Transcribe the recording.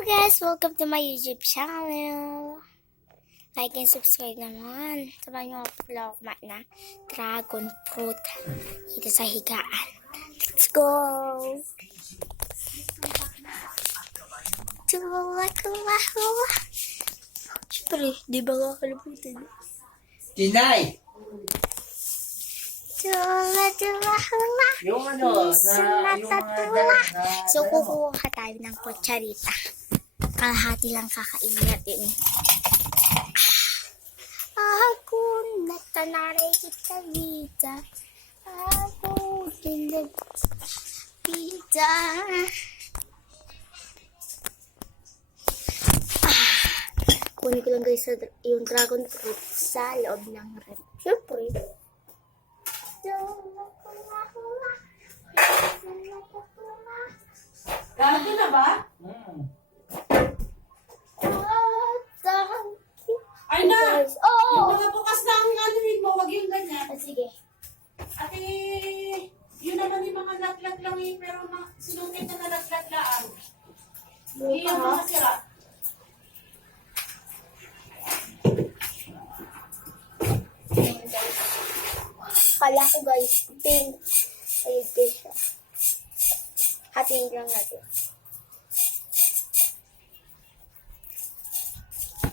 Guys, welcome to my YouTube channel. Like and subscribe naman. Samahan nyo nga pala ako kumain na dragon fruit dito sa higaan. Let's go! Tuwa. Siyempre, di ba kakalimutan? Tinay! Tuwa. Yung ano, So, kukuha tayo ng kutsarita. Kalahati lang kakainin natin. Ako natanari kita vida. Ako dinag vida. Kunin ko lang guys yung dragon fruit sa loob ng rep. Siyempre. Gago na ba? Ay na! Yung mga bukas na ang anuhin mo, wag yung ganyan. Sige. Ate, yun naman yung mga laglag lang eh, pero sinunod na nalaglag lang. Hindi yung mga sira. Kala ko guys, pink. Ayun din siya. Hatiin lang natin.